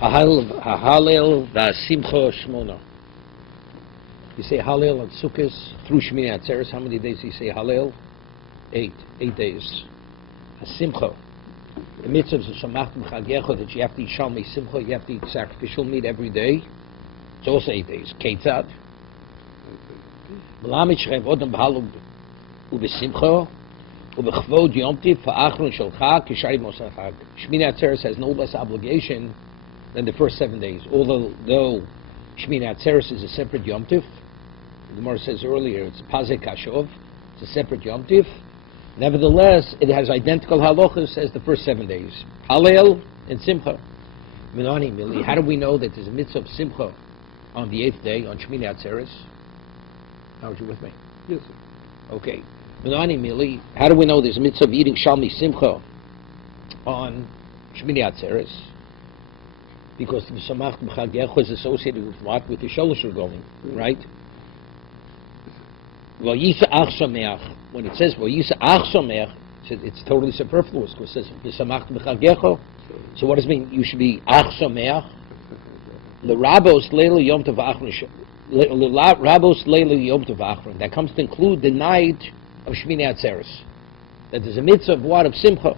Hallel v'asimcha shmona. You say Hallel on Sukkot through Shmini Atzeres. How many days do you say Hallel? 8 days. Simcha. The mitzvah of Shamachtim Chagecha that you have to eat Shalmei Simcha, you have to eat sacrificial meat every day. It's also 8 days. Ketzad. Melamed shrev odom b'halom u'besimcha u'bechvod yom tiv fa'achron shel chag k'shari mosar chag. Shmini Atzeres has no less obligation than the first 7 days. Although Shmini Atzeres is a separate yom tiv, the Gemara says earlier it's Pazek Kashov, it's a separate yom tiv. Nevertheless, it has identical halachas as the first 7 days. Hallel and Simcha. Minani Mili. How do we know that there's a mitzvah of Simcha on the 8th day, on Shmini Atzeres? How are you with me? Yes. Okay. Minani Mili. How do we know there's a mitzvah of eating Shalmei Simcha on Shmini Atzeres? Because the Samachtim Chagecha is associated with what? With the Sholosh going, right? When it says it's totally superfluous because it says so what does it mean? You should be ach sameach. L'rabos leila yom tov achron. L'rabos leila yom tov achron. That comes to include the night of Shmini Atzeres. That there's a mitzvah of what? Of simcha.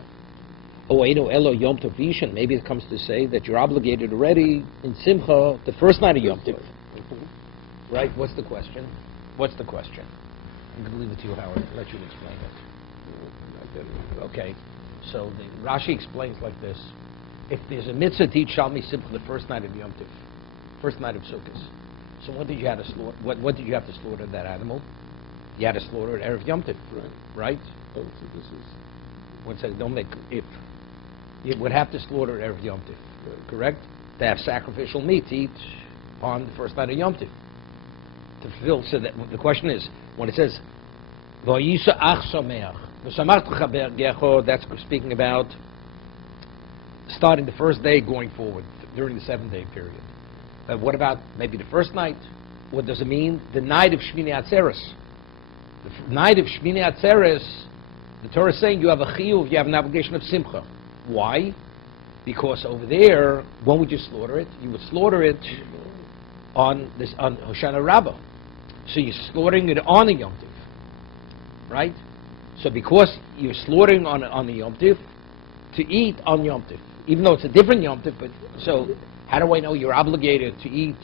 Oh, elo yom tov rishon. Maybe it comes to say that you're obligated already in simcha the first night of yom tov. Right? What's the question? I'm going to leave it to you, Howard. Let you explain it. Okay. So the Rashi explains like this: if there's a mitzvah to eat Shalmei Simcha the first night of Yom Tov, first night of Sukkot, so what did you have to slaughter? What did you have to slaughter that animal? You had to slaughter it erev Yom Tov, right? Oh, so this is. What's that? Don't make if. You would have to slaughter it erev Yom Tov, correct? To have sacrificial meat to eat on the first night of Yom Tov. To fulfill, so that the question is, when it says "Vayisa ach sameach," that's speaking about starting the first day going forward during the 7-day period. But what about maybe the first night? What does it mean? The night of Shmini Atzeres. The night of Shmini Atzeres, the Torah is saying you have a chiyuv, you have an obligation of simcha. Why? Because over there, when would you slaughter it? You would slaughter it on Hoshana Rabbah. So you're slaughtering it on a Yom Tiv, right? So because you're slaughtering on the Yom Tiv, to eat on Yom Tiv, even though it's a different Yom Tiv, but so how do I know you're obligated to eat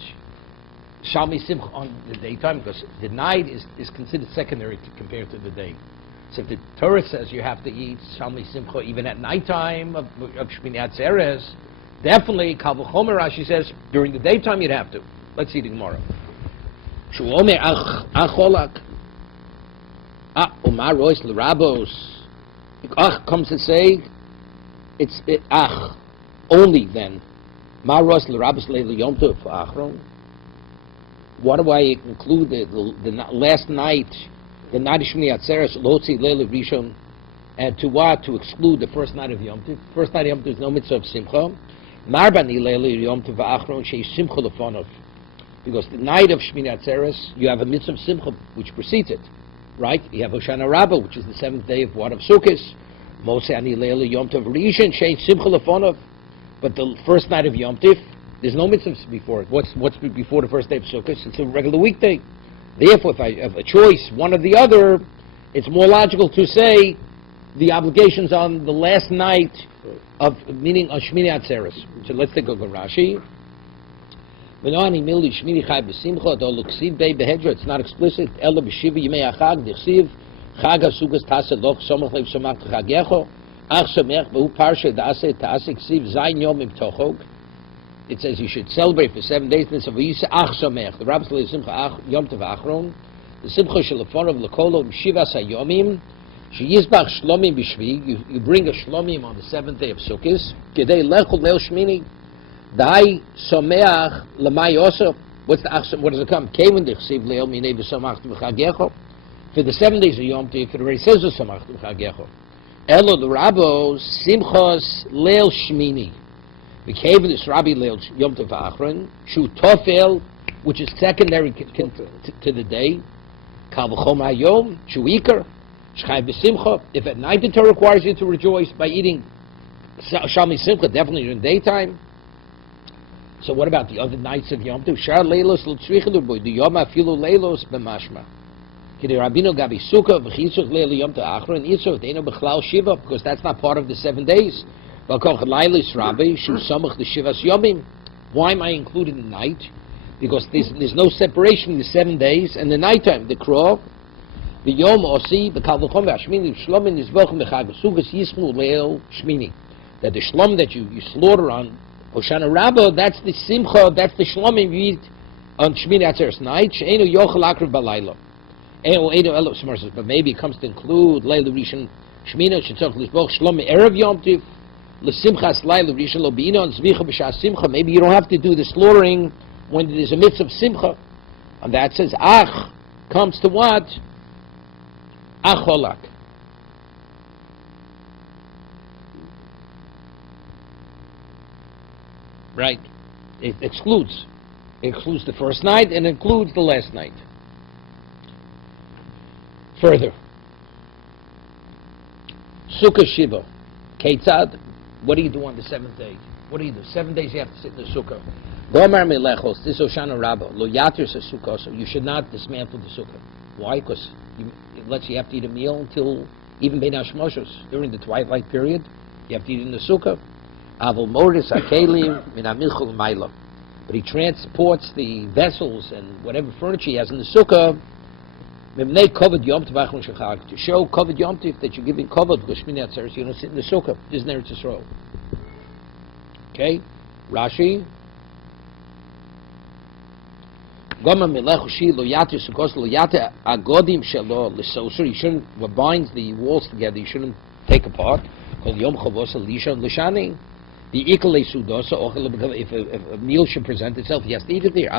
Shalmei Simcha on the daytime? Because the night is considered secondary compared to the day. So if the Torah says you have to eat Shalmei Simcha even at nighttime of Shmini Atzeres, definitely Kal V'chomer Rashi says during the daytime you'd have to. Let's see the Gemara. Shuomer acholak. Omar rois l'rabos. Ach comes to say it's ach only then. Ma rois l'rabos leil yom tov achron. What do I include the last night, the night of Shmini Atzeres lotzi leil rishon, and to what? To exclude the first night of Yom Tov. First night of Yom Tov is no mitzvah of simcha. Marbani leil yom tov achron shei simcha lefonov. Because the night of Shmini Atzeres, you have a mitzvah of Simcha, which precedes it, right? You have Hoshana Rabbah, which is the 7th day of what of Sukkot. Moshe ani leila Yom Tov Rishon shein Simcha lefonov. But the first night of Yom Tov, there's no mitzvahs before it. What's before the first day of Sukkot? It's a regular weekday. Therefore, if I have a choice, one or the other, it's more logical to say the obligations on the last night of meaning on Shmini Atzeres. So let's take a look at Rashi. It's not explicit. It says you should celebrate for 7 days. The rabbis say simcha yom tov achron. The simcha shelaforav lekolo shivas hayomim. Sheyizbach shlomim b'shvi. You bring a shlomim on the 7th day of Sukkot. Kedei lechol leil shmini. Dai someach lemay also. What does it come? Kevin dichsiv leil minei v'samach v'chagecho. For the 7 days of Yom Tov, it already says v'samach v'chagecho. Elo the Rabbo simchos leil shmini. We came in this Rabbi leil Yom Tov achron. Shu tofel, which is secondary to the day. Kal v'chom hayom shu ikar. Shchai b'simcha. If at night the Torah requires you to rejoice by eating Shalmei Simcha, definitely during daytime. So what about the other nights of Yom Tov? Shar leilos l'tzrichelu boy, the Yom afilu leilos b'mashma. K'di Rabino gabi Sukkah v'chitzuk leil Yom Tov achron itzuk deino b'chlal shiva, because that's not part of the 7 days. V'koch leilis rabbi shu samach the shivas yomim. Why am I including the night? Because there's no separation in the 7 days and the nighttime. The crow, the Yom osi, the kal v'chom v'ashmini v'shlomim nizvochem v'chag v'sugas yismu leil shmini. That the shlom that you slaughter on Hoshana Rabbah, that's the simcha, that's the shlomim you eat on Shmini Atzeres night. She'enu yochel akriv balayla. But maybe it comes to include Leila Rishon Shmina Shetzach Lishboch Shlom Erev Yom Tiv L'Simchas Leila Rishon Lo Beino and Zvicha B'Shas Simcha. Maybe you don't have to do the slaughtering when there's a mitzvah of Simcha. And that says Ach comes to what? Acholak. Right. It excludes. It excludes the first night and includes the last night. Further, Sukkah Shiva, Ketzad, what do you do on the 7th day? What do you do? 7 days you have to sit in the Sukkah. Gomar Melechos, this Hoshana Rabbah, Lo Yatir Sukkah, so you should not dismantle the Sukkah. Why? Because let's you have to eat a meal until even Bein HaShmoshos, during the twilight period, you have to eat in the Sukkah. Avol Moris HaKelim Min HaMilchul Maila. But he transports the vessels and whatever furniture he has in the Sukkah, to show covered Yom Tiv that you're giving covered because Shmini Atzeres, you don't sit in the Sukkah. This is Eretz Yisrael. Okay? Rashi. You shouldn't, what binds the walls together, you shouldn't take apart. If a meal should present itself, he has to eat it there.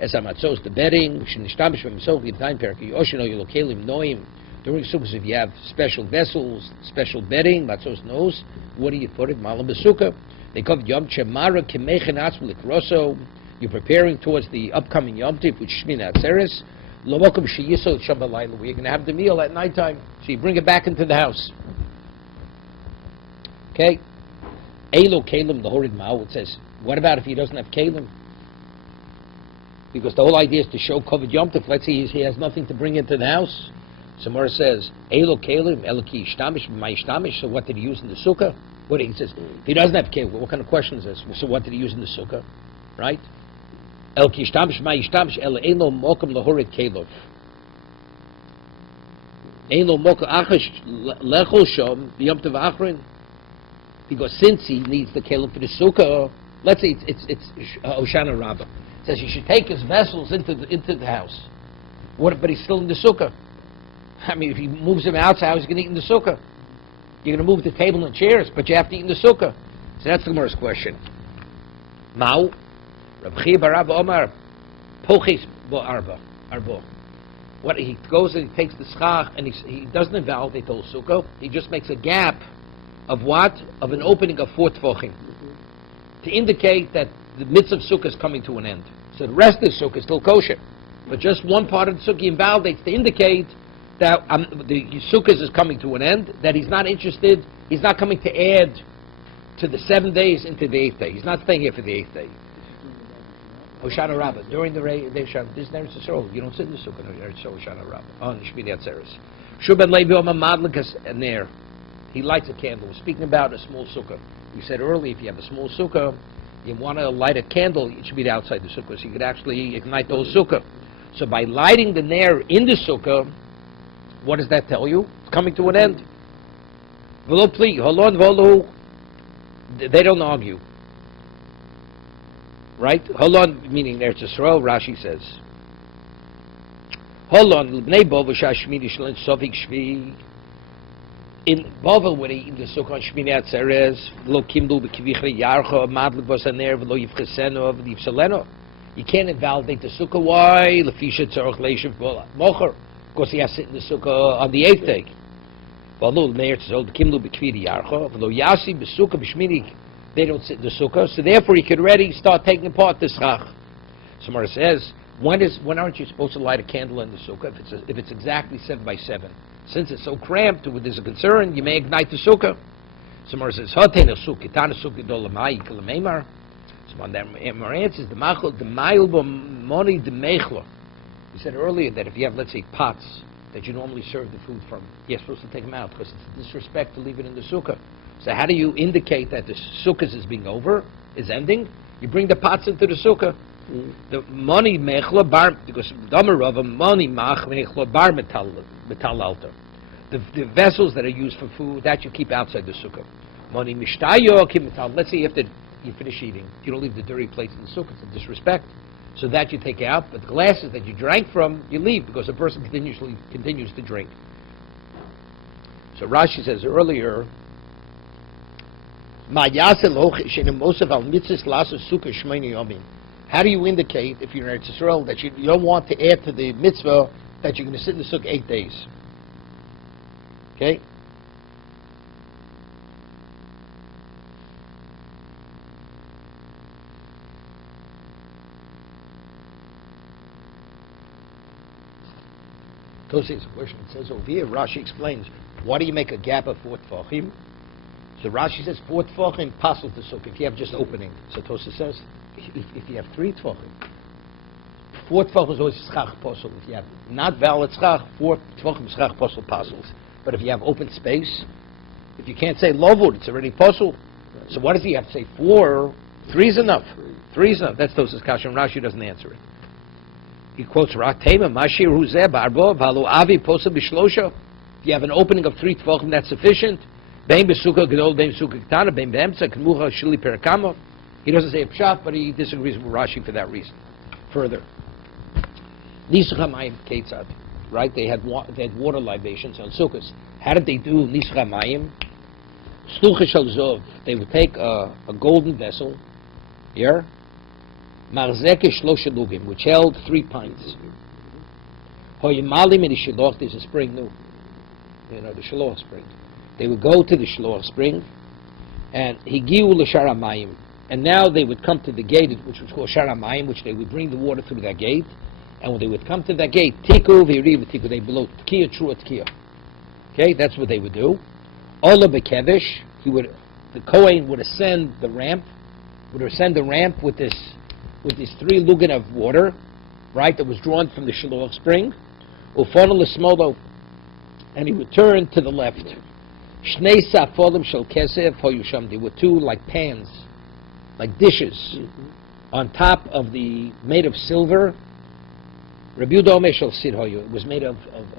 As amatzos, the bedding, during Sukkot, if you have special vessels, special bedding, matzos knows, what do you put it? Malam b'sukkah. They call it Yom Chemara Kemechen Atzm Likroso. You're preparing towards the upcoming Yom Tiv, which is Shmini Atzeres. Lomokum Sheyisol Shabbalayla. We're going to have the meal at nighttime, so you bring it back into the house. Okay? Elo Kalim, the Horid Ma'u, it says, what about if he doesn't have Kalim? Because the whole idea is to show covered Yom Tov. Let's say he has nothing to bring into the house. Samara says, Elo Kalim, Eloki Ishtamish, my Ishtamish, so what did he use in the Sukkah? What he says, if he doesn't have Kalim, what kind of question is this? So what did he use in the Sukkah? Right? Eloki Ishtamish, my Ishtamish, Elo Mokum Lahorit Kalov. Elo Mokum Achash Lechol Shom, Yom Tov Achrin. Because since he needs the Kalim for the Sukkah, let's say it's Hoshana Rabbah. Says he should take his vessels into the house. What? But he's still in the Sukkah. I mean, if he moves them outside, how is he going to eat in the Sukkah? You're going to move the table and chairs, but you have to eat in the Sukkah. So that's the Gemara's question. Mao, Reb Chia bar Abba Omar, Pochis bo Arba. What, he goes and he takes the schach and he doesn't invalidate the whole Sukkah. He just makes a gap of what? Of an opening of 4 tefachim. To indicate that the mitzvah of Sukkah is coming to an end. So the rest of the Sukkah is still kosher. But just one part of the Sukkah invalidates to indicate that the Sukkah is coming to an end, that he's not interested, he's not coming to add to the 7 days into the 8th day. He's not staying here for the 8th day. Hoshana Rabbah, during the this is Eretz Yisrael, you don't sit in the Sukkah, Hoshana Rabbah, on Shmini Atzeres. Shuban Levi Oma Madlikas and there. He lights a candle. We're speaking about a small Sukkah. We said earlier, if you have a small Sukkah, you want to light a candle, it should be outside the Sukkah, so you could actually ignite the whole Sukkah. So by lighting the Nair in the Sukkah, what does that tell you? It's coming to an end. They don't argue. Right? Holon, meaning Eretz Yisrael, Rashi says. Holon, Bnei Bovel Shashmini Shlin Sovik Shvi. In Bovel, when he in the Sukkah Shmini Atzeres, Lo Kimdu B'Kivichre Yarcha, Madlik Bosaner, V'lo Yivcheseno, V'Yivseleno. You can't invalidate the Sukkah. Why? Lefisha Tzorach Leishav Mocher. Because he has to sit in the Sukkah on the 8th day. V'lo Meir Tzol Kimdu B'Kviri Yarcha, V'lo Yasi B'Sukkah B'Shmini. They don't sit in the Sukkah, so therefore he could already start taking apart the schach. Samara says, when aren't you supposed to light a candle in the Sukkah if it's exactly 7 by 7? Since it's so cramped, there's a concern, you may ignite the Sukkah. Samara says, So my answer is the machol, the ma'ilbo money, the mechlo. We said earlier that if you have, let's say, pots that you normally serve the food from, you're supposed to take them out because it's disrespect to leave it in the sukkah. So how do you indicate that the sukkah is being over, is ending? You bring the pots into the sukkah. The money mechla bar, because damer of a money mach mechla bar metal altar. The vessels that are used for food that you keep outside the sukkah. Money mishtayo kim metal. Let's say after you finish eating, you don't leave the dirty plates in the sukkah. It's a disrespect. So that you take out, but the glasses that you drank from, you leave because the person continues to drink. So Rashi says earlier, how do you indicate, if you're in Eretz Yisrael, that you don't want to add to the mitzvah that you're going to sit in the sukkah 8 days? Okay? Tosef's question, it says over here, Rashi explains, why do you make a gap of 4 tefachim? So Rashi says 4 tefachim passel to sukkah if you have just opening. So Tosef says, if you have 3 tefachim, 4 tefachim is always schach posel. If you have not valid schach, 4 tefachim schach posel passels. But if you have open space, if you can't say lovud, it's already posel. So what does he have to say? 4, 3 is enough. 3 is enough. That's Tosef's kasha, and Rashi doesn't answer it. He quotes Ratema, Mashir Huzeh Barbo, Valu Avi Posa Bishlosha. If you have an opening of 3 tefachim, that's sufficient. Bein Besukkah Gedol, Bein Besukkah Ketana, Bein Beemtza, Kmucha Shili Perakama. He doesn't say a pshat, but he disagrees with Rashi for that reason. Further, Nisuch HaMayim Ketzad, right? They had water libations on Sukkot. How did they do Nisuch HaMayim? Shlucha Shel Zov. They would take a golden vessel, here, Marzeke Shlosha Lugim, which held 3 pints. Hoyemalim in the Shiloh, there's a spring new. The Shiloh spring. They would go to the Shiloh spring, and Higiu L'Shar HaMayim. And now they would come to the gate, which was called Shar HaMayim, which they would bring the water through that gate. And when they would come to that gate, Tiku V'Yiriv Tiku, they blow Tkiya, Trua Tkiya. Okay, that's what they would do. Ola Bekevish, the Kohen would ascend the ramp, with this 3 lugan of water, right, that was drawn from the Shiloh spring. Ufona L'Smolo, and he would turn to the left. Shnei Safolim Shel Kesef Hoyusham, there were 2 like pans, like dishes, on top of made of silver. Rabbi Yehuda Omer Shel Sid Hoyu, it was made of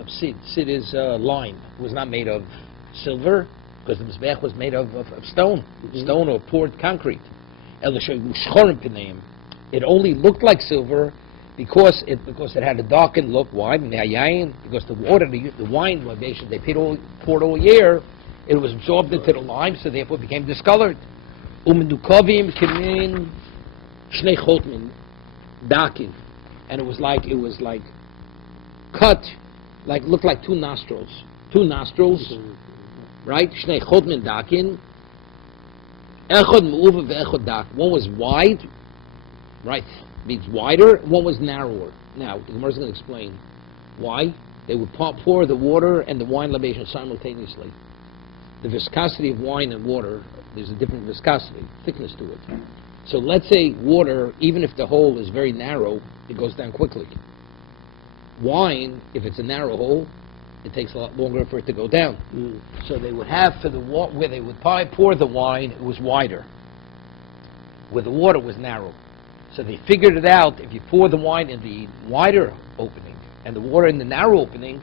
sid. Sid is lime. It was not made of silver, because the Mizbeach was made of stone, stone or poured concrete. It only looked like silver because it had a darkened look. Why? Because the water, the wine libation they poured all year, it was absorbed into the lime, so therefore it became discolored. And it was like cut, looked like 2 nostrils. 2 nostrils, right? Shnei chotmin dakin. Echod me'uva ve'echod dak. One was wide, right, means wider. One was narrower. Now, the Gemara is going to explain why. They would pour the water and the wine libation simultaneously. The viscosity of wine and water, there's a different viscosity, thickness to it. So let's say water, even if the hole is very narrow, it goes down quickly. Wine, if it's a narrow hole, it takes a lot longer for it to go down. So they would have where they would pour the wine, it was wider. Where the water was narrow. So they figured it out, if you pour the wine in the wider opening and the water in the narrow opening,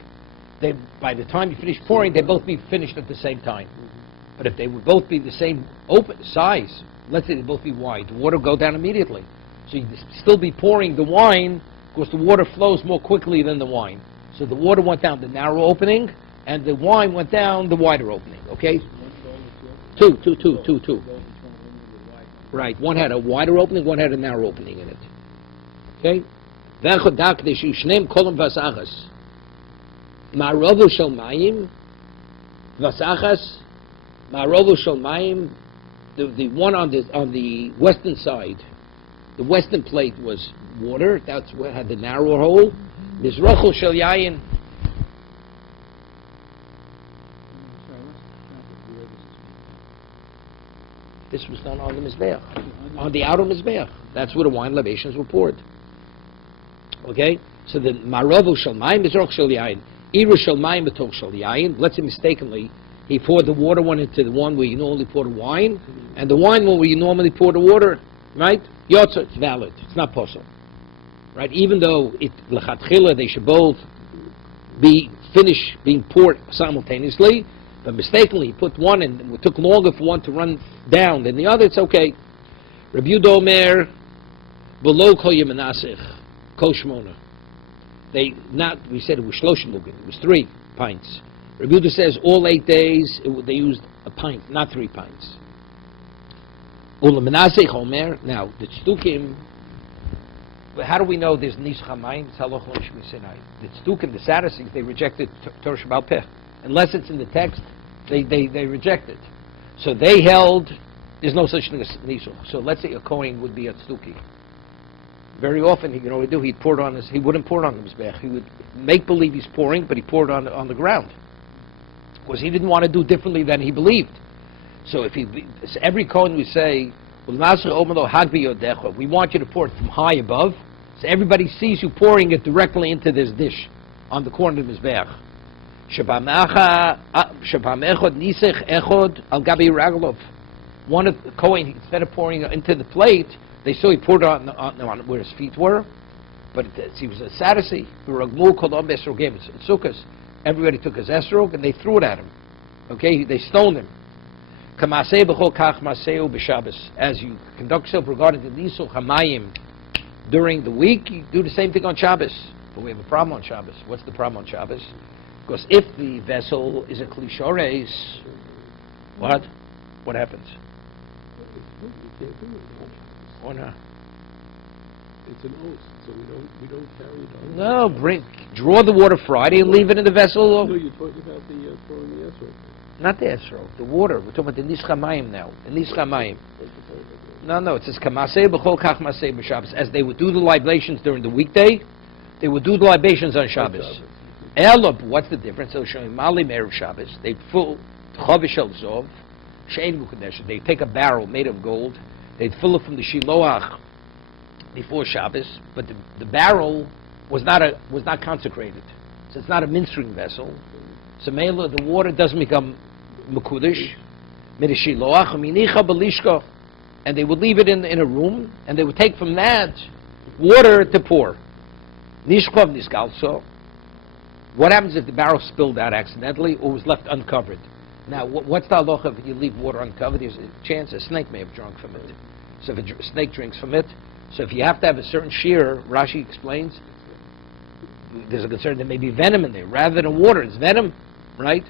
by the time you finish pouring, they'd both be finished at the same time. But if they would both be the same size, let's say they both be wide, the water would go down immediately. So you'd still be pouring the wine, because the water flows more quickly than the wine. So the water went down the narrow opening, and the wine went down the wider opening, okay? Two. Right, one had a wider opening, one had a narrow opening in it. Okay? Ma'arovu shel mayim, vasachas, ma'arovu shel mayim, the one on the western side, the western plate was water, that's what had the narrow hole. Mizrochu shel yayin. This was done on the Mizbeach, on the outer Mizbeach. That's where the wine libations were poured. Okay? So the Marovo Shel Mayim Bezroch Shel Yain, Iru Shel Mayim Betoch Shel Yain, let's say mistakenly, he poured the water one into the one where you normally pour the wine, and the wine one where you normally pour the water, right? Yotza, it's valid. It's not possible. Right? Even though l'chatchila they should both be finished being poured simultaneously, but mistakenly he put one and it took longer for one to run down than the other, it's okay. Rabbi Yehuda Omer, below kol yemenasich, kol shmona. We said it was shlosh lugin, it was 3 pints. Rabbi Yehuda says all 8 days they used a pint, not 3 pints. Ula menasich Omer, now the tzdukim. How do we know there's Nish Chamayim? It's Halach L'Shmi Sinai. The Tzdukim, the Sadducees, they rejected Torah Sheba'al Peh. Unless it's in the text, they reject it. So they held there's no such thing as Nisuch. So let's say a Kohen would be a Tzduki. Very often, you know what he'd do? He wouldn't pour it on the Mizbech. He would make believe he's pouring, but he poured on the ground. Because he didn't want to do differently than he believed. So every Kohen would say, we want you to pour it from high above, so everybody sees you pouring it directly into this dish on the corner of the Mizbeach. One of the Kohen, instead of pouring it into the plate, they saw he poured it on where his feet were, but he was a Sadducee. Everybody took his esrog and they threw it at him. Okay, they stoned him. As you conduct yourself regarding the Nisuch Hamayim during the week, you do the same thing on Shabbos. But we have a problem on Shabbos. What's the problem on Shabbos? Because if the vessel is a Kli Shores, what happens? Or not? It's an oath, so we don't carry it on. No, draw the water Friday and leave it in the vessel. No, you're talking about the throwing the esrog. Not the esrog, the water. We're talking about the Nish Chamayim now. The Nish Chamayim. No, it says Kamasei b'chol kach masei b'Shabbos. As they would do the libations during the weekday, they would do the libations on Shabbos. Elab, what's the difference? So showing Mali Merev Shabbos, they fill Chavish El Zov, Shein Mukadesh. They take a barrel made of gold. They'd fill it from the Shiloach before Shabbos, but the barrel was not consecrated, so it's not a ministering vessel. So Mela, the water doesn't become Mekudesh, Midashiloach, Minicha Belishka, and they would leave it in a room, and they would take from that water to pour. Nishkov Niskalso. What happens if the barrel spilled out accidentally or was left uncovered? Now, what's the halacha if you leave water uncovered? There's a chance a snake may have drunk from it. So if a snake drinks from it, so if you have to have a certain shear, Rashi explains, there's a concern there may be venom in there. Rather than water, it's venom, right?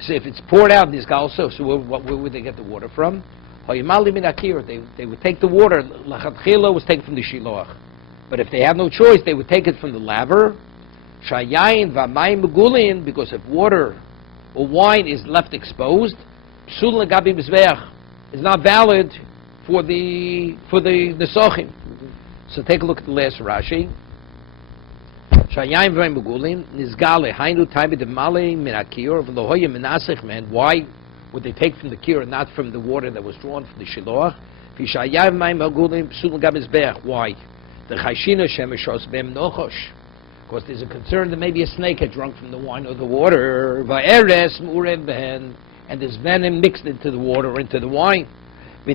So if it's poured out in this galso, so where would they get the water from? They would take the water, Lachatchila was taken from the Shiloach. But if they have no choice, they would take it from the laver. Shayayin v'mayim begulin, because if water or wine is left exposed, psul l'gabi mizbeach is not valid for the nesochim. So take a look at the last Rashi. Shayayin v'mayim begulin nizgale hainu taibe demale min hakir v'lohoye menasich men. Why would they take from the kir and not from the water that was drawn from the shiloach? V'shayayin v'mayim begulin psul l'gabi mizbeach. Why? The chayshina shemeshos b'em nochosh. Because there's a concern that maybe a snake had drunk from the wine or the water, and there's venom mixed into the water or into the wine. You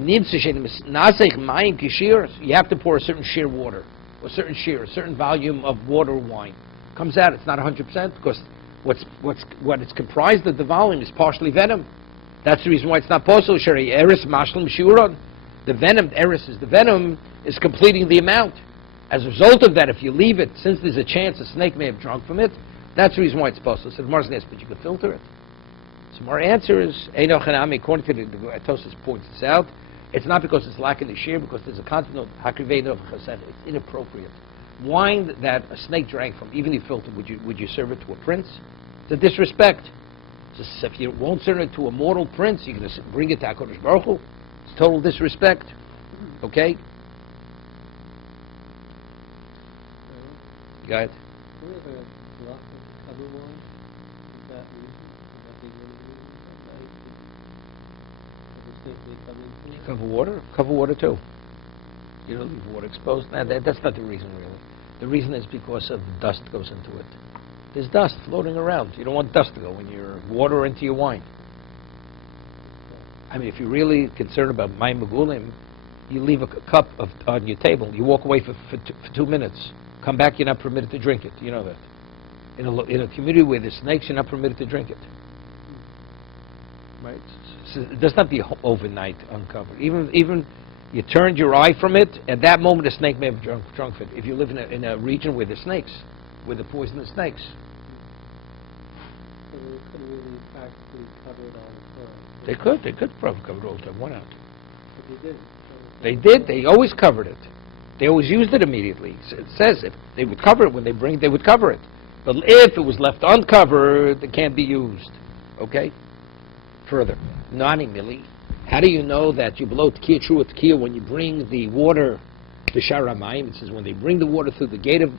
have to pour a certain shear water, or a certain volume of water or wine. Comes out, it's not 100% because what it's comprised of the volume is partially venom. That's the reason why it's not possible. The venom, eris is the venom, is completing the amount. As a result of that, if you leave it, since there's a chance a snake may have drunk from it, that's the reason why it's possible. So the Gemara's going to ask, but you could filter it. So our answer is, according to the Tosis points this out, it's not because it's lacking the shear, because there's a concept of hakrivei of chesed. It's inappropriate. Wine that a snake drank from, even if filtered, would you serve it to a prince? It's a disrespect. So if you won't serve it to a mortal prince, you're going to bring it to HaKadosh Baruch Hu. It's total disrespect. Okay? Go ahead. safely come into it? Cover water too. You don't leave water exposed. That's not the reason, really. The reason is because of dust goes into it. There's dust floating around. You don't want dust to go in your water or into your wine. I mean, if you're really concerned about mayim megulim, you leave a cup on your table. You walk away for 2 minutes. Come back, you're not permitted to drink it. You know that. In a community where there's snakes, you're not permitted to drink it. Right? So it does not be overnight uncovered. Even you turned your eye from it, at that moment a snake may have drunk it. If you live in a region where there's snakes, where the poisonous snakes. So they couldn't really practically cover it all the time. They could probably cover it all the time. Why not? But they didn't. They did. They always covered it. They always used it immediately. It says if they would cover it when they would cover it. But if it was left uncovered, it can't be used. Okay? Further. Nani Mili. How do you know that you blow Tkiya true with Tkiya when you bring the water to Sharamayim? It says when they bring the water through the gate of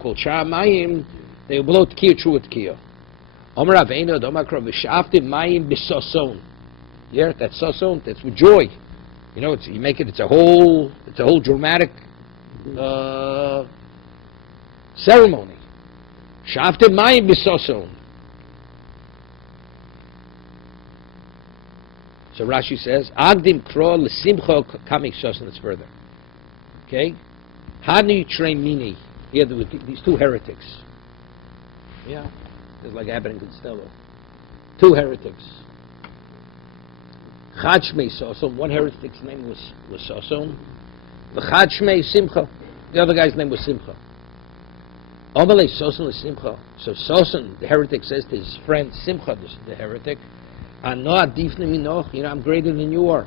called Sharamayim, they blow Tkiya true with Tkiya. Omer Aveinu Domakra V'Shavtim Mayim B'Soson. Yeah, that's Soson. That's with joy. You know, you make it. It's a whole dramatic ceremony. Shavtim Mayim B'Soson. So Rashi says, Agdim Kro L'Simcha Kamik Soson. It's further. Okay? Hani Tremini. Here there were these two heretics. Yeah. There's like Abbott and Costello. Two heretics. Chachmei Soson. One heretic's name was Soson. The Chachmei Simcha. The other guy's name was Simcha. Omalei Soson Simcha. So Soson, the heretic, says to his friend Simcha, the heretic, "Ano adifni minoch. You know, I'm greater than you are."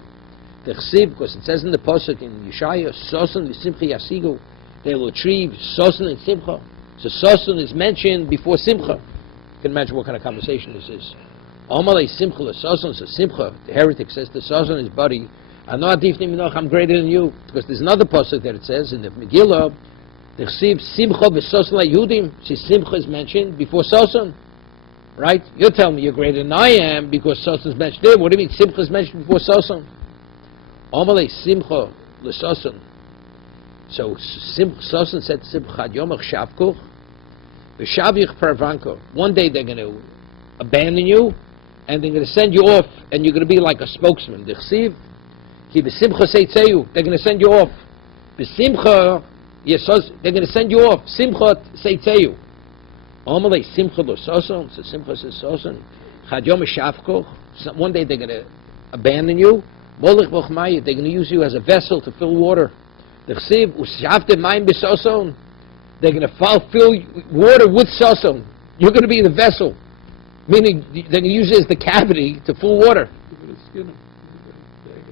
The Chsiv, because it says in the pasuk in Yeshaya, Soson Simcha Yasigu. They will achieve Soson and Simcha. So Soson is mentioned before Simcha. You can imagine what kind of conversation this is. Amalei Simcha Soson. So Simcha, the heretic, says to Soson, his buddy, "Ano adifni minoch. I'm greater than you." Because there's another pasuk that it says in the Megillah. The Chsiv Simcha v'Soson LaYudim. See, Simcha is mentioned before Soson, right? You're telling me you're greater than I am because Soson is mentioned there. What do you mean Simcha is mentioned before Soson? Amalei Simcha l'Soson. So Soson said to Simcha, Yomach Shavkuch v'Shavich Parvanko. One day they're going to abandon you, and they're going to send you off, and you're going to be like a spokesman. The Chsiv Ki v'Simcha Seitzeyu. They're going to send you off. V'Simcha. Yes, they're going to send you off. Simcha Seitzeyu. Amalei Simcha lo Soson. So Simcha says Soson. Chad Yom Shavkoch. One day they're going to abandon you. Molech Bochmayit. They're going to use you as a vessel to fill water. The Chsiv Ushavte Mayim B'Soson. They're going to fill water with Soson. You're going to be the vessel. Meaning they're going to use it as the cavity to fill water.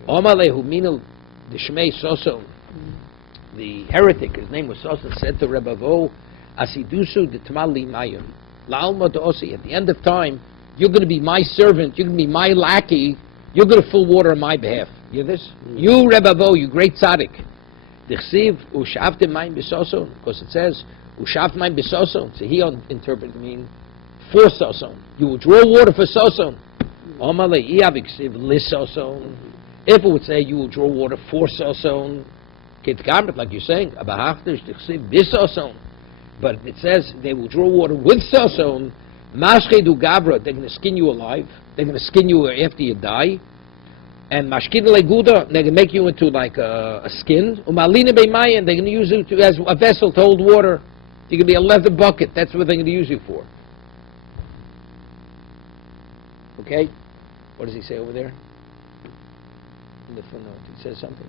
Amalei Hu Minel D'Shmei Soson. The heretic, his name was Soson, said to Rebbe Vo, Asidusu de Tamali Mayim, La'alma Osi. At the end of time, you're going to be my servant, you're going to be my lackey, you're going to fill water on my behalf. You hear this? You, Rebbe Vo, you great tzaddik. D'chsiv, Ushavte Mayim B'Soson, because it says, Ushavte Mayim B'Soson. So he interpreted mean, for Soson. You will draw water for Soson. Omale Iyaviksiv L'Soson. If it would say, you will draw water for Soson, like you're saying, but it says they will draw water with Soson. Mashkedu Gavra, they're going to skin you alive. They're going to skin you after you die. And Mashkid Leguda, they're going to make you into like a skin. Umalina Beimayan, they're going to use you as a vessel to hold water. You're going to be a leather bucket. That's what they're going to use you for. Okay? What does he say over there? In the footnote, he says something.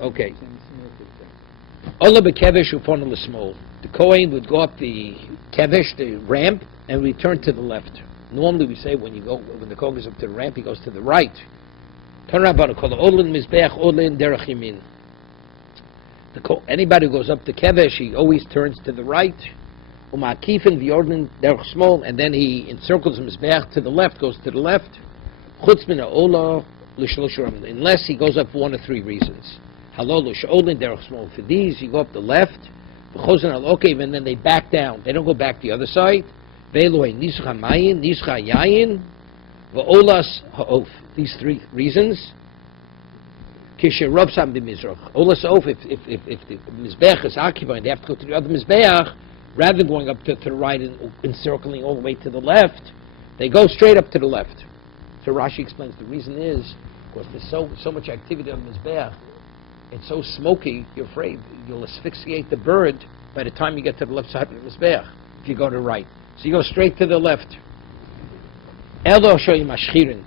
Okay. Ola bekevish upon the small. The Kohen would go up the kevish, the ramp, and return to the left. Normally we say when the Kohen goes up to the ramp, he goes to the right. Turn around, but call Olin Mizbeach Olin Derech Yamin. Anybody who goes up the kevish, he always turns to the right. Umakifin the Olin Derech Small, and then he encircles Mizbeach to the left, goes to the left. Chutz min Ola l'shlosh, unless he goes up for one of three reasons. Halol sh'olin derech small. For these, you go up the left, v'chozan al okev, and then they back down. They don't go back the other side. Ve'elohe nischa mayin, nischa yayin, V'olas ha'of. These three reasons. Kisherobsam b'mizrach. Olas ha'of, if the Mizbeach is occupied, they have to go to the other Mizbeach, rather than going up to the right and encircling all the way to the left, they go straight up to the left. So Rashi explains the reason is, because there's so much activity on the Mizbeach, it's so smoky, you're afraid you'll asphyxiate the bird by the time you get to the left side of the Mizbeach, if you go to the right. So you go straight to the left. Elo shoyim ashchirin.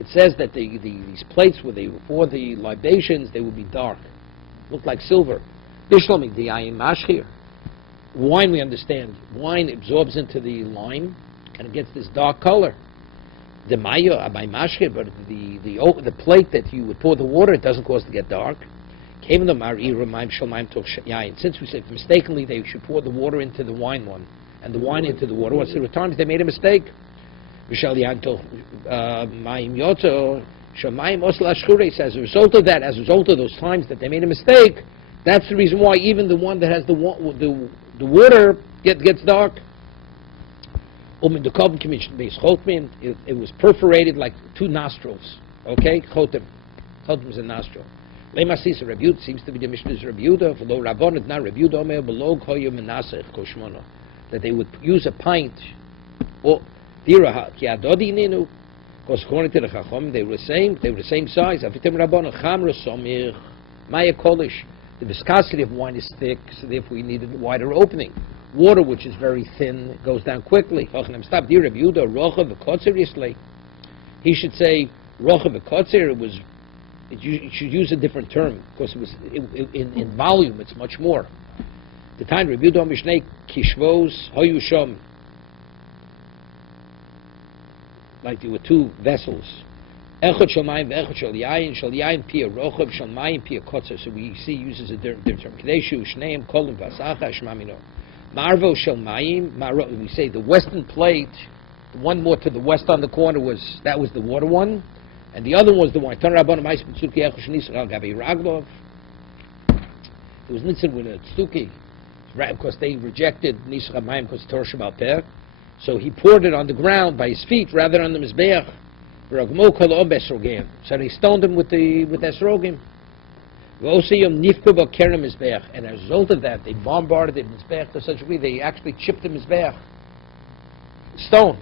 It says that these plates, where they pour the libations, they will be dark, look like silver. Bishlomik di'ayim mashchir. Wine, we understand. Wine absorbs into the lime, and it gets this dark color. The mayo by mashchir, but the plate that you would pour the water, it doesn't cause it to get dark. Came the mar'ir maim shalmaim toch yain. Since we said mistakenly they should pour the water into the wine one, and the wine into the water. What's the return? They made a mistake. As a result of that, as a result of those times that they made a mistake, that's the reason why even the one that has the water gets dark. It was perforated like two nostrils. Okay, chotem is a nostril. Rebut seems to be the Mishnah's Rebuta. Not Rebuta below that they would use a pint. Because according to the Chacham, they were the same size. The viscosity of wine is thick, so therefore we needed a wider opening. Water, which is very thin, goes down quickly. He should say rocha v'kotzer. You should use a different term because in volume it's much more. The time Rebuta Mishnei Kishvos Hoyu Shom. Like there were two vessels. Echad shel mayim ve'echad shel yayin pia rochav shel mayim pia kotzer. So we see he uses a different term. Kadeshu shneim kolim vasacha shmamino. Marvo shel mayim. We say the western plate, the one more to the west on the corner was the water one, and the other one was the wine. Tan rabbanim ma'is b'tzuki echad shnisach al gavi raglov. It was nitzin with a tzuki, because they rejected nisach mayim because Torah Shabbat Peh. So he poured it on the ground by his feet rather than on the Mizbeach. So they stoned him with esrogim. And as a result of that, they bombarded the Mizbeach to such a degree they actually chipped the Mizbeach. Stone.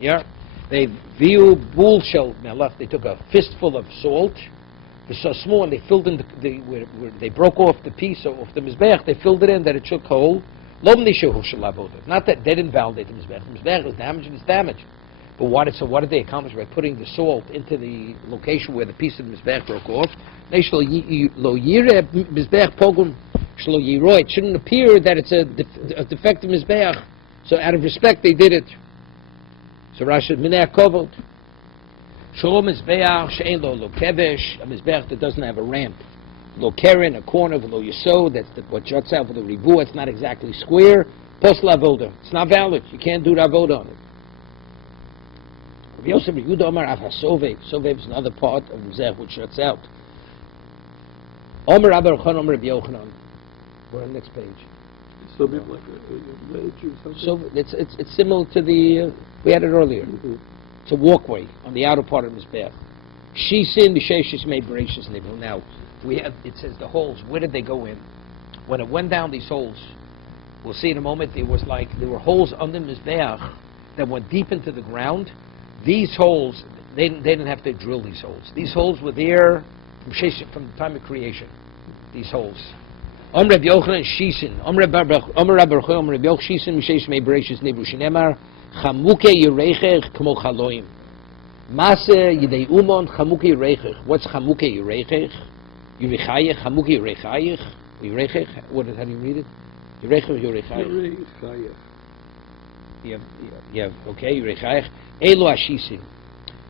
Yeah? They took a fistful of salt. It was so small, and they filled in they broke off the piece of the Mizbeach. They filled it in that it should hold. Not that they didn't validate the Mizbeach. The Mizbeach was damaged and it's damaged. But what did they accomplish by putting the salt into the location where the piece of the Mizbeach broke off? It shouldn't appear that it's a defective Mizbeach. So out of respect they did it. So Rashi said, Mineh Kovod. Shalom Mizbeach she'en lo kevesh, a Mizbeach that doesn't have a ramp. Lo keren, a corner, lo yisod, that's what juts out for the ribu, it's not exactly square. Post lavoda, it's not valid, you can't do avoda on it. Rabbi Yosef Yehuda Omar af hasovev, sovev is another part of the mizbeach which juts out. Omar Rabbi Yochanan, Omar Rabbi Yochanan. We're on the next page. So maybe like a ledge or something? So it's similar to the, we had it earlier. Mm-hmm. It's a walkway on the outer part of the mizbeach. Shisin b'sheishis mei bereishis nivul. Now, it says the holes, where did they go in? When it went down these holes, we'll see in a moment, there were holes under the Mizbeach that went deep into the ground. These holes, they didn't have to drill these holes. These holes were there from the time of creation. These holes. Om Reb Yochanan Shisin. Om Reb Yochanan Shisin Mishesh Mei Bereshis Nebu Shinemar Chamuke Yerechech Kmo Chaloim. Mase Yidei Umon Chamuke Yerechech. What's Chamuke Yerechech? Yurechayech, Chamuke Yurechayech, Yurechech, how do you read it? Yurechech, Yurechayech. Yeah, okay, Yurechayech. Elo Ashisim.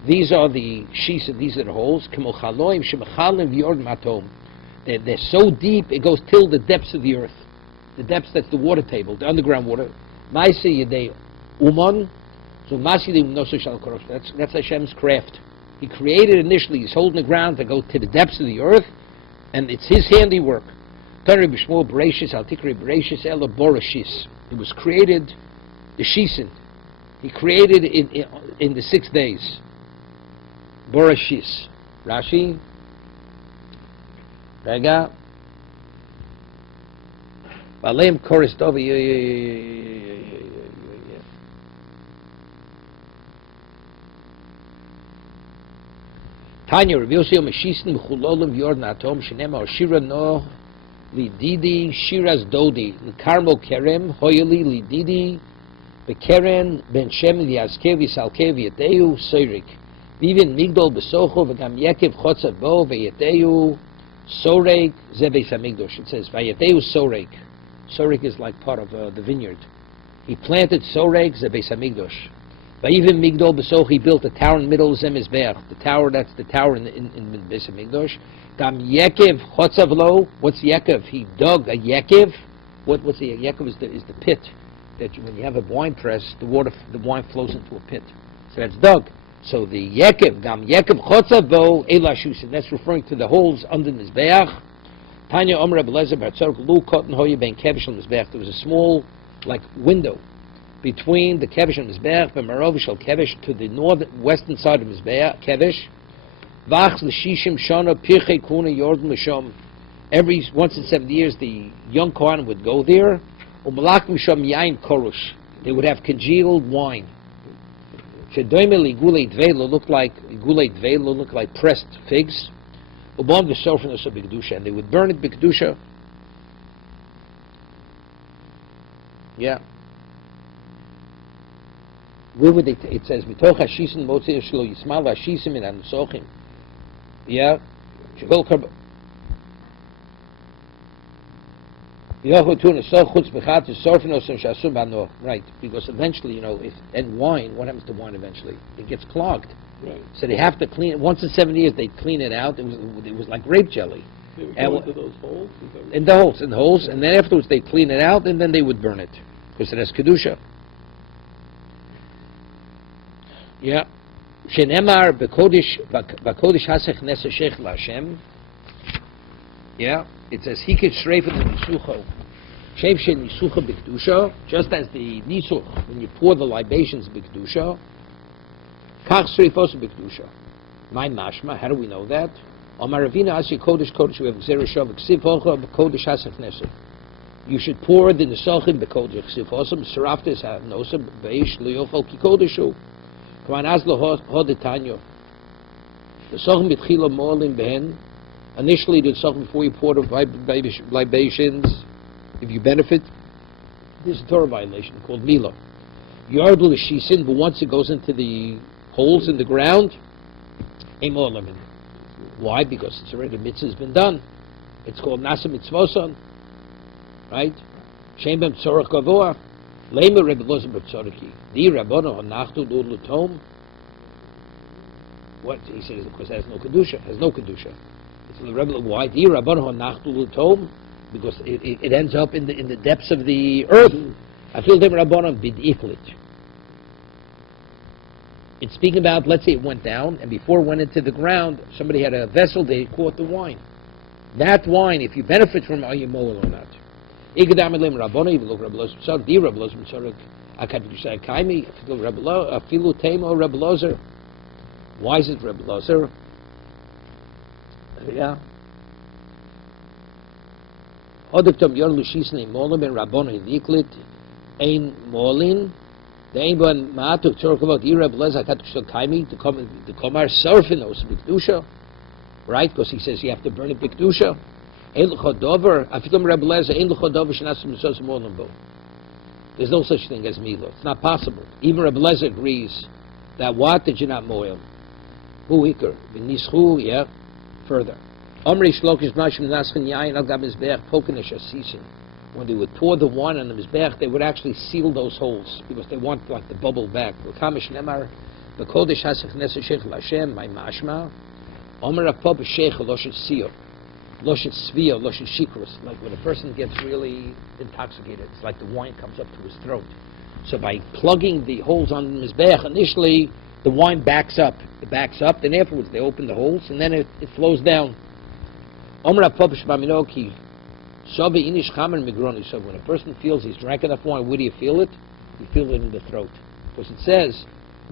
These are the shisim, these are the holes. Kemo Chaloim, Shemechalim V'yord Matom. They're so deep, it goes till the depths of the earth. The depths, that's the water table, the underground water. Maise Yedei Umon. So Masi Yedei Umnoso Shal Korosh. That's Hashem's craft. He created initially, he's holding the ground to go to the depths of the earth. And it's his handiwork. It was created, the shisin. He created in the 6 days. Borashis. Rashi. Rega. Baleim Koristovi. Tanya, Rav Yossi Meshisen Chulolim Yordan Atom Shenema Shira No Lididi Shiraz Dodi Karmo Kerem Hoyeli Lididi Bekeren Ben Shem Liaskevi Salkevi Yeteu Soirik Vivin Migdol Besocho Vegam Yekev Chotzav Bo Veyeteu Sorek Zebeis Hamikdosh. It says Vayeteu Sorek. Sorek is like part of the vineyard. He planted Sorek Zebeis Hamikdosh. Even Migdol Besoch, he built a tower in the middle of Zemizbeach. The tower, that's the tower in Beis Hamikdosh. Gam Yekev Chotzavlo. What's Yekev? He dug a Yekev. What's the Yekev? Is the pit that when you have a wine press, the wine flows into a pit. So that's dug. So the Yekev, Gam Yekev Chotzavlo Elashus, and that's referring to the holes under the Mizbeach. Tanya Omer Abelezer Bartzork Lu Kotten Hoye Ben Kevish on Mizbeach. There was a small window between the Kevish and Mizbeach, and Marov Shal Kevish to the western side of Mizbeach, Kevish. Vach l'shishim shana pirchei kuna yordan l'sham. Every once in 70 years, the young Kohanim would go there. U'malak misham yain korush. They would have congealed wine. Shedoimel igulei dveilo looked like pressed figs. Ubon v'sofen of b'kedusha, and they would burn it b'kedusha. Yeah. Where would they? It says mitoch hashisin motzei shelo yismal hashisim in anusochim. Yeah, shekol karb. Yochu tun asoch chutz bechat yisorfinos and shasum bano. Right, because eventually, and wine. What happens to wine eventually? It gets clogged. Right. So they have to clean it. Once in 70 years, they clean it out. It was like grape jelly. They would go into those holes? In the holes, and then afterwards they clean it out, and then they would burn it because it has kedusha. Yeah. Shenemar b'kodesh hasech nesa shech l'Hashem. Yeah. It says hikit shreifet nisucho. Shev she nisucha b'kedusha. Just as the nisuch, when you pour the libations b'kedusha. Kach shreifos b'kedusha. My mashma. How do we know that? Amar Ravina asi kodesh kodesh. We have gzera shav ksiv hocha b'kodesh hasech nesa. You should pour the nisachim b'kodesh ksiv hosam seraftes hanosam b'eish liyochol ki kodeshu. The Sochem B'tchila Mo'alim Behen. Initially, the Sochem, before you pour the libations, if you benefit, there's a Torah violation called Mila. Yardul Shisin, but once it goes into the holes in the ground, Mo'alim. Why? Because it's already, the mitzvah has been done. It's called Nasa Mitzvosan. Right? Shem B'em Tzorach Gavoah. Lema Rebbe Lozer B'Tzoriki. Di Rabbono Hanachtu Lud Lutom. What? He says, because it has no kedusha. It's the Rebbe. Why? Di Rabbono Hanachtu Lutom. Because it ends up in the depths of the earth. I feel them Rabbono Bid Iklit. It's speaking about, let's say it went down, and before it went into the ground, somebody had a vessel, they caught the wine. That wine, if you benefit from it, are you moel or not? Igadamelim Rabboni, if you look Rabbi Lozer B'Tzorek, Di Rabbi Lozer B'Tzorek, Akad Kaimi, Afilu Temo Rabbi Lozer. Why is it Rabbi Lozer? Yeah. Odektom Yor Lushisne Molim and Rabboni Liklit, Ein Molin, the Ein Bon Ma'atuk Tzorek Di Rabbi Lozer, Akad Kaimi, the Komar Surfinos B'Kedusha, right? Because he says you have to burn it B'Kedusha. There's no such thing as Milo. It's not possible. Even Rabbi Lezer agrees that what did you not moil? Buhikr, Nischu, yeah. Further. When they would pour the wine on the Mizbeach, they would actually seal those holes because they want like the bubble back. Loshet Svia, Loshet Shikrus, like when a person gets really intoxicated, it's like the wine comes up to his throat. So by plugging the holes on the Mizbeach, initially the wine backs up. It backs up, then afterwards they open the holes, and then it flows down. So when a person feels he's drank enough wine, where do you feel it? You feel it in the throat. Because it says,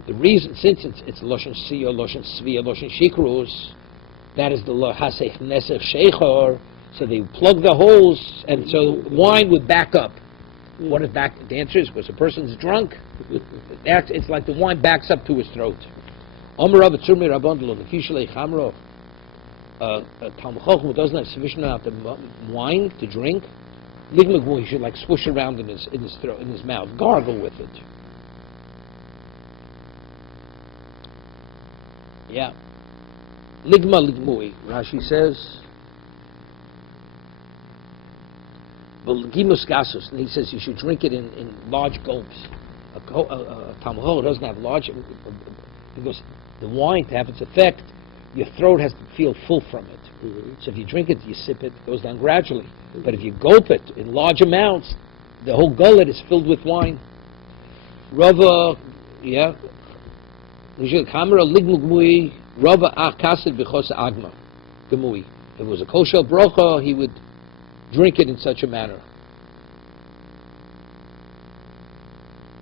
the reason, since it's Loshen Siyo, Loshen Sviya, Loshen Shikrus, that is the Hasech Nesech Sheichor, so they plug the holes, and so wine would back up. What is back? The answer is because a person's drunk, it's like the wine backs up to his throat. Omer Rav Tzurmi Rabban the Kishalei Chamro, a Talmud Chacham who doesn't have sufficient amount of wine to drink, he should like swoosh around in his throat, in his mouth, gargle with it. Yeah. Ligma ligmui, Rashi says. Gimus gasus, and he says you should drink it in large gulps. A Talmud Chacham doesn't have large, because the wine, to have its effect, your throat has to feel full from it. So if you drink it, you sip it, it goes down gradually. But if you gulp it in large amounts, the whole gullet is filled with wine. Rava, yeah. Kamera ligmugmui, Rava akasid b'chosa agma. Gemui. If it was a kosher brocha, he would drink it in such a manner.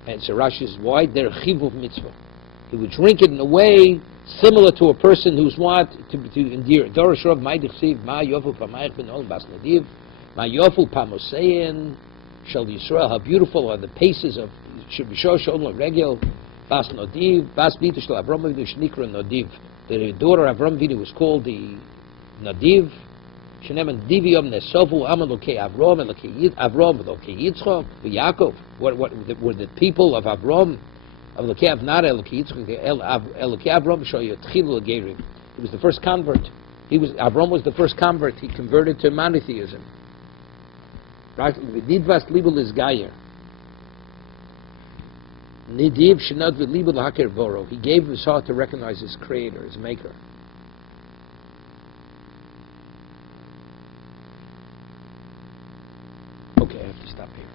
And so Rashi says, why? They're chivuv mitzvah. He would drink it in a way similar to a person who's what to endear. Dorish Rav Ma'idich Ma Yofu Pamayich Ben Olam Bas Nadiv Ma Yofu Pamosein Shel Yisrael. How beautiful are the paces of Shibishor Shalom Regel Bas Nadiv Bas Bita Shel Avram Avinu Shnikra Nadiv. The daughter of Avram Avinu was called the Nadiv. Sheneman Diviyom Nesovu Amalokei Avram Elokei Avram Elokei Yitzchak Yaakov. What were the people of Avram? He was the first convert. Avram was the first convert. He converted to monotheism. Right? Nidvas libel is gayer. Nidiv shenad v'libel haker voro. He gave his heart to recognize his creator, his maker. Okay, I have to stop here.